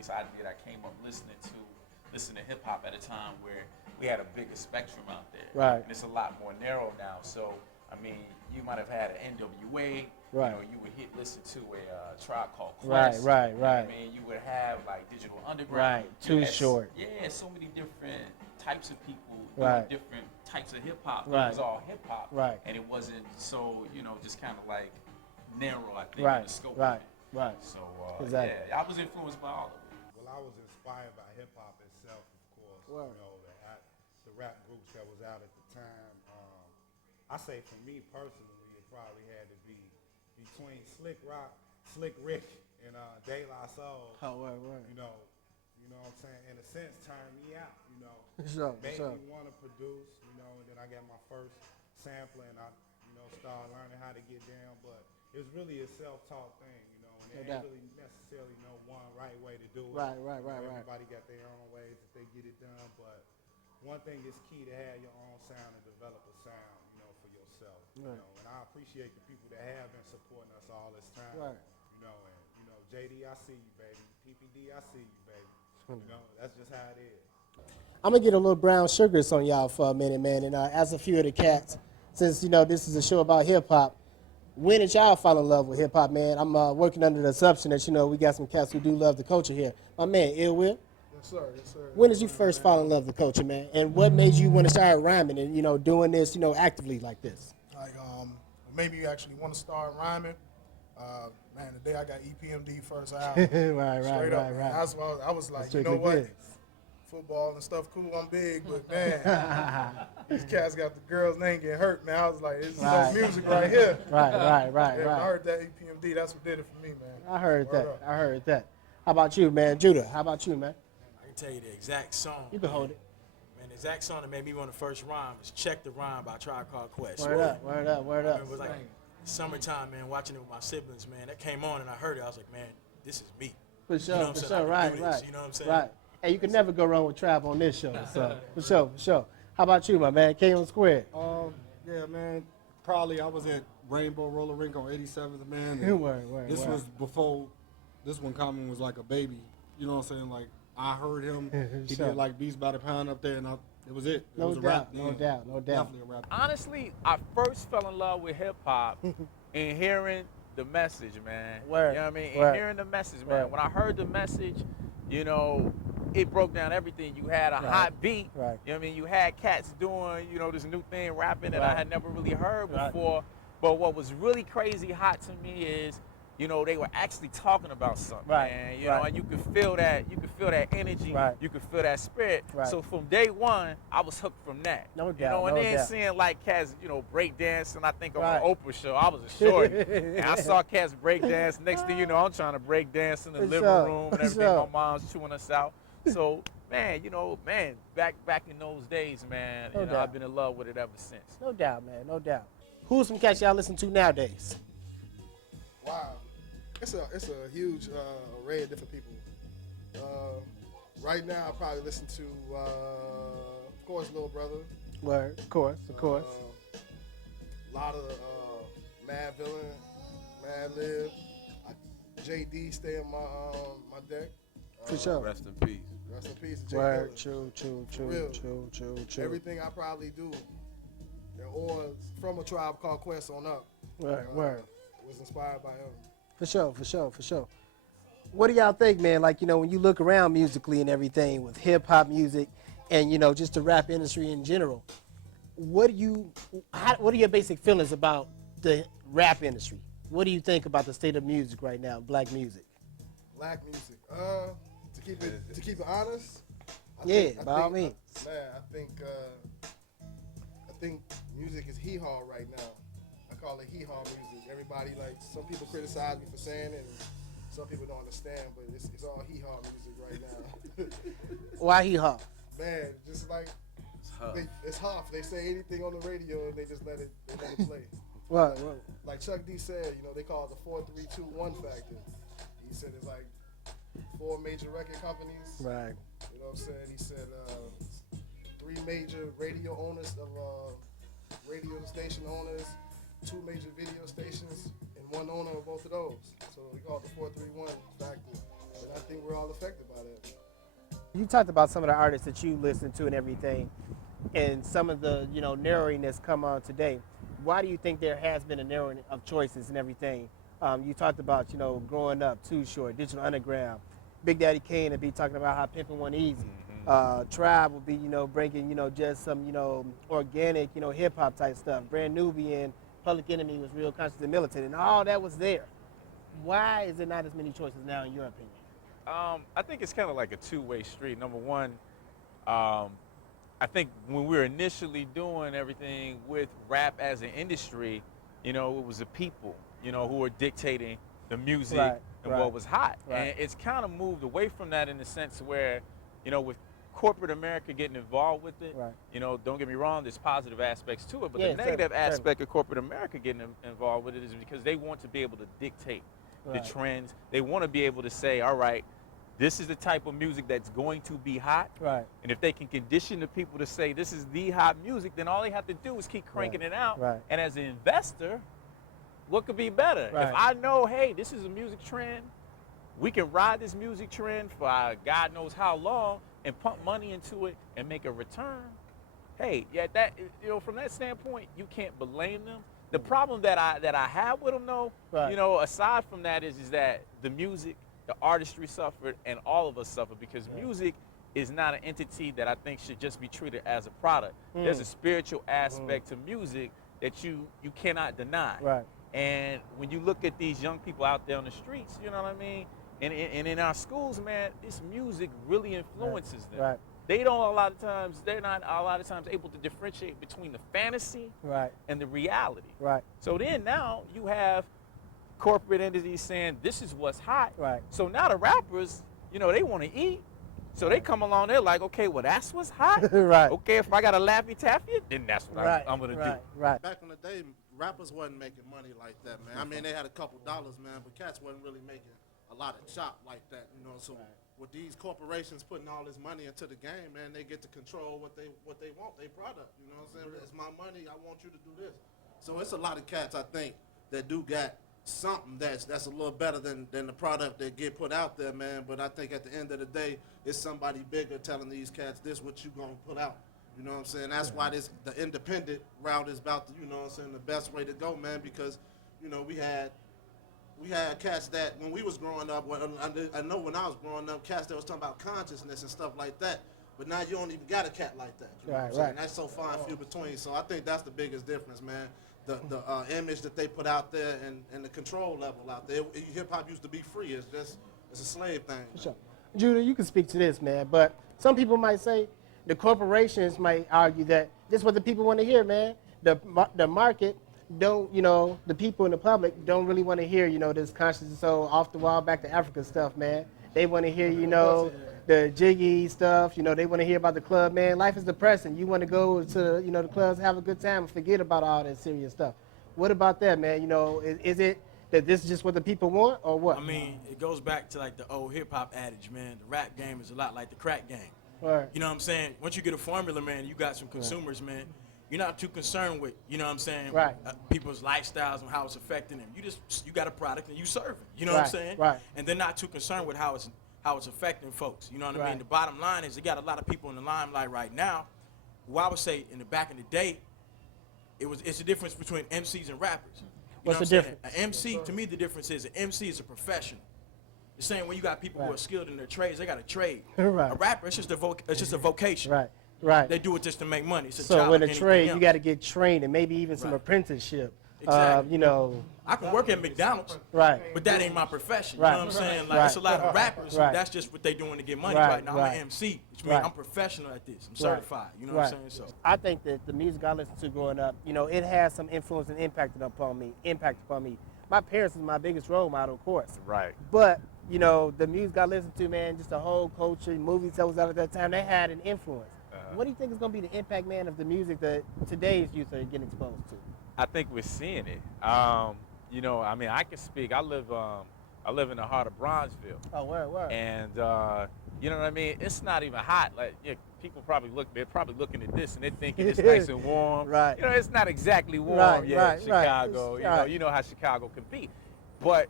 least I did. I came up listening to hip hop at a time where we had a bigger spectrum out there. Right. And it's a lot more narrow now. So I mean, you might have had an NWA. Right. You know, you would listen to a Tribe Called Right, Quest. right, You know right. what I mean, you would have like Digital Underground. Right. Too Short. Yeah, so many different types of people Right. doing different types of hip hop. Right. It was all hip hop. Right. And it wasn't so, just kind of like narrow, I think, in Right. the scope Right. of it. Right. So, Exactly. yeah, I was influenced by all of it. Well, I was inspired by hip hop itself, of course. Word. You know, the rap groups that was out at the time. I say for me personally, it probably had to be between Slick Rick, and De La Soul. Oh, word. You know what I'm saying? In a sense, turned me out. Sure, made sure. me want to produce. And then I got my first sampler, and I, started learning how to get down. But it was really a self-taught thing, and there ain't really necessarily no one right way to do it. Right. Everybody got their own ways that they get it done, but one thing is key to have your own sound and develop a sound, for yourself. Right. And I appreciate the people that have been supporting us all this time. Right. And JD, I see you, baby. PPD, I see you, baby. That's just how it is. I'm going to get a little brown sugars on y'all for a minute, man. And as a few of the cats, since, this is a show about hip-hop, when did y'all fall in love with hip-hop, man? I'm working under the assumption that, we got some cats who do love the culture here. My man, Ill Will? Yes, sir. When did you first fall in love with the culture, man? And what made you want to start rhyming and, doing this, actively like this? Like, maybe you actually want to start rhyming. Man, the day I got EPMD first album. right. That's why I was like, you know what? Business. Football and stuff, cool, I'm big, but man, these cats got the girl's name getting hurt, man. I was like, this is no music right here. Right. Yeah, I heard that EPMD, that's what did it for me, man. I heard that. How about you, man? Judah, how about you, man? I can tell you the exact song. You can hold it. Man, the exact song that made me want to first rhyme was Check the Rhyme by Tribe Called Quest. Word up. It was like summertime, man, watching it with my siblings, man. That came on and I heard it. I was like, man, this is me. For sure, you know what I'm saying? right. You know what I'm saying? Right. Hey, you can never go wrong with Trap on this show. So, for sure. How about you, my man? K on Square. Yeah, man. Probably I was at Rainbow Roller Rink on 87th, man. and Word. This was before this one Common was like a baby. You know what I'm saying? Like, I heard him. He Sure. did like Beats by the Pound up there, and it was it. It No was a doubt, rap. no then. doubt. Definitely a rap. Honestly, I first fell in love with hip hop in hearing the message, man. Word. You know what I mean? Word. In hearing the message, man. Word. When I heard the message, it broke down everything. You had a hot beat. Right. You know what I mean? You had cats doing, this new thing, rapping that I Right. had never really heard Right. before. But what was really crazy hot to me is, they were actually talking about something, Right. man. Right. And you could feel that energy. Right. You could feel that spirit. Right. So from day one, I was hooked from that. No doubt, And no then doubt. seeing like cats, break dancing, I think on Right. the Oprah show, I was a shorty. And I saw cats break dance. Next thing you know, I'm trying to break dance in the For living sure, room and for everything. sure. My mom's chewing us out. So, man, back in those days, man, No doubt. I've been in love with it ever since. No doubt, man. No doubt. Who's some cats y'all listen to nowadays? Wow. It's a huge array of different people. Right now, I probably listen to, of course, Lil Brother. Word. Of course. A lot of Mad Villain, Mad Lib. JD stay in my deck. For sure. Rest in peace. Rest in peace, J. Word. Real. True. Everything I probably do, or from a Tribe Called Quest on up, Word. was inspired by him. For sure. What do y'all think, man? Like, when you look around musically and everything with hip hop music and, just the rap industry in general, what are your basic feelings about the rap industry? What do you think about the state of music right now, black music? Black music. To keep it honest. By all means. Man, I think music is hee-haw right now. I call it hee-haw music. Everybody, some people criticize me for saying it, and some people don't understand, but it's all hee-haw music right now. Why hee-haw? Man, just like, it's huff. They say anything on the radio, and they just let it play. What? Like Chuck D said, they call it the 4, 3, 2, 1 factor. He said it's like 4 major record companies. Right. You know what I'm saying? He said 3 major radio owners of radio station owners, 2 major video stations, and 1 owner of both of those. So we call it the 4, 3, 1 factor. And I think we're all affected by that. You talked about some of the artists that you listen to and everything, and some of the narrowing that's come on today. Why do you think there has been a narrowing of choices and everything? You talked about growing up, Too Short, Digital Underground, Big Daddy Kane would be talking about how pimping one easy. Tribe will be bringing just some organic hip hop type stuff. Brand Nubian, Public Enemy was real conscious and militant, and all that was there. Why is there not as many choices now, in your opinion? I think it's kind of like a two-way street. Number one, I think when we were initially doing everything with rap as an industry, it was the people, who were dictating the music and what was hot. And it's kind of moved away from that in the sense where, with corporate America getting involved with it, don't get me wrong, there's positive aspects to it, but the negative aspect of corporate America getting involved with it is because they want to be able to dictate the trends. They want to be able to say, all right, this is the type of music that's going to be hot. And if they can condition the people to say this is the hot music, then all they have to do is keep cranking it out. And as an investor, what could be better? If I know, hey, this is a music trend, we can ride this music trend for God knows how long and pump money into it and make a return. Hey, that from that standpoint, you can't blame them. The problem that I have with them, though, aside from that, is that the music, the artistry suffered, and all of us suffer because music is not an entity that I think should just be treated as a product. There's a spiritual aspect to music that you cannot deny. And when you look at these young people out there on the streets, you know what I mean? And in our schools, man, this music really influences them. They're not a lot of times able to differentiate between the fantasy and the reality. So then now you have corporate entities saying this is what's hot. So now the rappers, they want to eat. So they come along, they're like, okay, well, that's what's hot. Okay, if I got a Laffy Taffy, then that's what I'm going to do. Back in the day, rappers wasn't making money like that, man. I mean, they had a couple dollars, man, but cats wasn't really making a lot of chop like that, So with these corporations putting all this money into the game, man, they get to control what they want, their product. You know what I'm saying? It's my money. I want you to do this. So it's a lot of cats, I think, that do got something that's a little better than the product that get put out there, man. But I think at the end of the day, it's somebody bigger telling these cats this what you gonna put out. You know what I'm saying? That's why the independent route is about the, the best way to go, man, because, we had cats that when we was growing up, I know when I was growing up, cats that was talking about consciousness and stuff like that. But now you don't even got a cat like that. You know what I'm saying? That's so far and few between. So I think that's the biggest difference, man. The image that they put out there and the control level out there. Hip hop used to be free. It's a slave thing. For sure. Judah, you can speak to this, man. But some people might say the corporations might argue that this is what the people want to hear, man. The market don't, the people in the public don't really want to hear, this conscious and so off the wall, back to Africa stuff, man. They want to hear, the jiggy stuff. They want to hear about the club, man. Life is depressing. You want to go to, the clubs, have a good time, and forget about all that serious stuff. What about that, man? Is it that this is just what the people want, or what? I mean, it goes back to like the old hip hop adage, man. The rap game is a lot like the crack game. You know what I'm saying? Once you get a formula, man, you got some consumers, man. You're not too concerned with, people's lifestyles and how it's affecting them. You got a product and you serve it. You know what I'm saying? And they're not too concerned with how it's affecting folks. You know what I mean? The bottom line is they got a lot of people in the limelight right now who I would say back in the day, it's the difference between MCs and rappers. What's the difference? An MC, to me, the difference is an MC is a professional. The same when you got people who are skilled in their trades, they got a trade. A rapper, it's just a vocation. They do it just to make money. It's a job. So in a trade, you got to get trained and maybe even some apprenticeship. Exactly. I can work at McDonald's, but that ain't my profession. You know what I'm saying? Like it's a lot of rappers. That's just what they doing to get money right now. I'm an MC, which means I'm professional at this. I'm certified. You know what I'm saying? So I think that the music I listened to growing up, it has some influence and impact upon me. My parents is my biggest role model, of course. But the music I listened to, man, just the whole culture, movies that was out at that time, they had an influence. What do you think is going to be the impact, man, of the music that today's youth are getting exposed to? I think we're seeing it. I can speak. I live in the heart of Bronzeville. Oh, where? And you know what I mean? It's not even hot. Like people they're probably looking at this and they're thinking it's nice and warm. Right. It's not exactly warm yet in Chicago. You know how Chicago can be. But